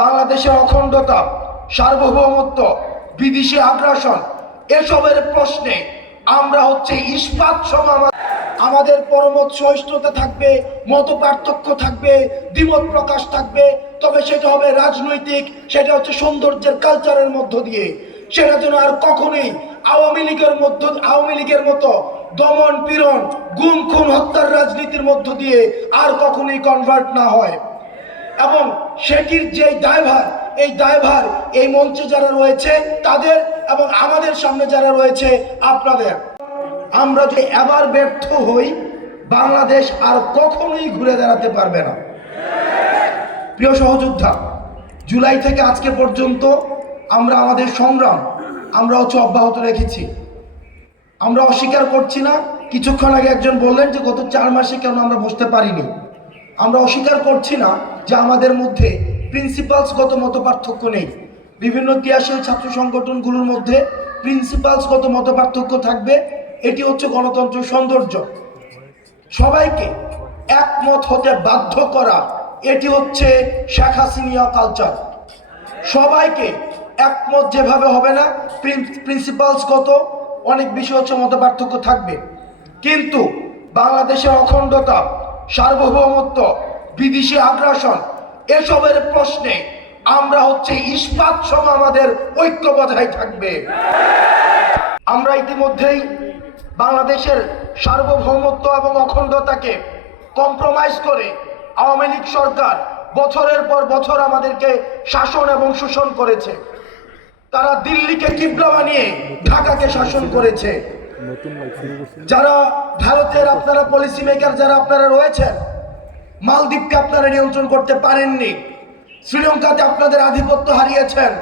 বাংলাদেশের অখণ্ডতা, সার্বভৌমত্ব, বিদেশি আগ্রাসন, এসবের প্রশ্নে আমরা হচ্ছে ইস্পাত সম আমা- আমাদের পরমত সহিষ্ণুতা থাকবে মত পার্থক্য থাকবে, দ্বিমত প্রকাশ থাকবে। তবে সেটা হবে রাজনৈতিক, সেটা হচ্ছে সৌন্দর্যের কালচারের মধ্য দিয়ে। সেটা যেন আর কখনোই আওয়ামী লীগের মধ্য, আওয়ামী লীগের মতো দমন পীড়ন গুম খুন হত্যার রাজনীতির মধ্য দিয়ে আর কখনোই কনভার্ট না হয়। এবং সেটির যে দায়ভার, এই দায়ভার এই মঞ্চে যারা রয়েছে, তাদের এবং আমাদের সামনে যারা রয়েছে, আপনাদের। আমরা যদি এবার ব্যর্থ হই, বাংলাদেশ আর কখনোই ঘুরে দাঁড়াতে পারবে না। প্রিয় সহযোদ্ধা, জুলাই থেকে আজকে পর্যন্ত আমরা আমাদের সংগ্রাম, আমরা হচ্ছে অব্যাহত রেখেছি। আমরা অস্বীকার করছি না। কিছুক্ষণ আগে একজন বললেন যে গত চার মাসে কেন আমরা বসতে পারিনি। আমরা অস্বীকার করছি না যে আমাদের মধ্যে প্রিন্সিপালসগত মত পার্থক্য নেই। বিভিন্ন ক্রিয়াশীল ছাত্র সংগঠনগুলোর মধ্যে প্রিন্সিপালসগত মত পার্থক্য থাকবে। এটি হচ্ছে গণতন্ত্রের সৌন্দর্য। সবাইকে একমত হতে বাধ্য করা, এটি হচ্ছে শেখ হাসিনিয়া কালচার সবাইকে একমত যেভাবে হবে না প্রিন্সিপালসগত অনেক বিষয় হচ্ছে মত পার্থক্য থাকবে। কিন্তু বাংলাদেশের অখণ্ডতা সার্বভৌমত্ব, বিদেশি আগ্রাসন, এসবের প্রশ্নে আমরা হচ্ছে ইস্পাত সম আমাদের ঐক্য বজায় থাকবে। আমরা ইতিমধ্যেই বাংলাদেশের সার্বভৌমত্ব এবং অখণ্ডতাকে কম্প্রোমাইজ করে আওয়ামী লীগ সরকার বছরের পর বছর আমাদেরকে শাসন এবং শোষণ করেছে। তারা দিল্লিকে কিবলা বানিয়ে ঢাকাকে শাসন করছে। যারা ভারতের আপনারা পলিসি মেকার যারা আপনারা রয়েছেন, মালদ্বীপকে আপনারা নিয়ন্ত্রণ করতে পারেননি, শ্রীলঙ্কাতে আপনাদের আধিপত্য হারিয়েছেন,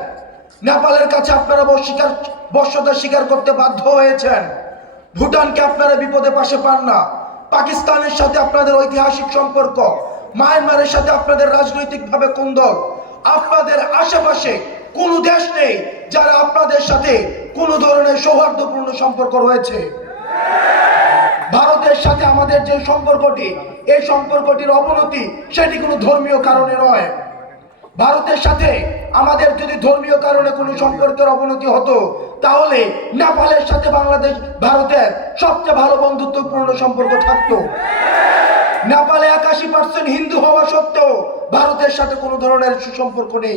নেপালের কাছে আপনারা বস্বীকার বর্ষতা স্বীকার করতে বাধ্য হয়েছেন, ভুটানকে আপনারা বিপদে পাশে পান না, পাকিস্তানের সাথে আপনাদের ঐতিহাসিক সম্পর্ক, মায়ানমারের সাথে আপনাদের রাজনৈতিকভাবে কুন্দল, আপনাদের আশেপাশে কোনো দেশ নেই যারা আপনাদের সাথে কোনো ধরনের সৌহার্দ্যপূর্ণ সম্পর্ক রয়েছে। ভারতের সাথে আমাদের যে সম্পর্কটি, এই সম্পর্কটির অবনতি সেটি কোনো ধর্মীয় কারণে নয়। ভারতের সাথে আমাদের যদি ধর্মীয় কারণে কোনো সম্পর্কের অবনতি হতো, তাহলে নেপালের সাথে বাংলাদেশ, ভারতের সবচেয়ে ভালো বন্ধুত্বপূর্ণ সম্পর্ক থাকতো। নেপালে একাশি পার্সেন্ট হিন্দু হওয়া সত্ত্বেও ভারতের সাথে কোনো ধরনের সুসম্পর্ক নেই।